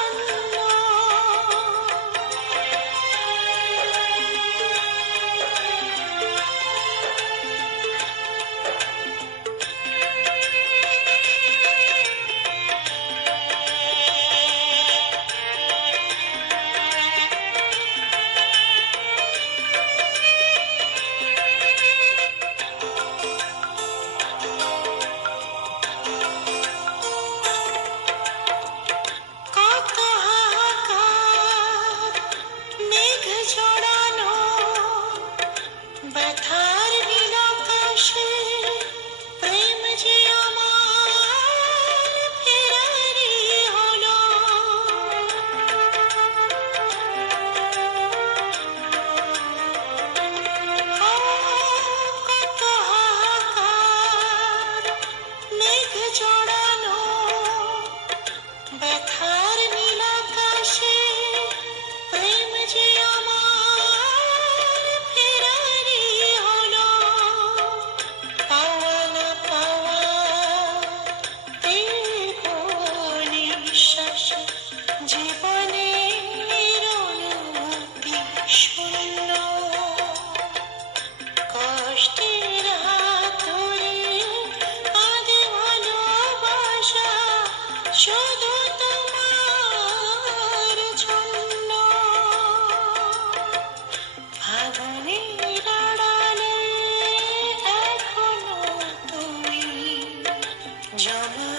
Thank you. মেঘ Jump.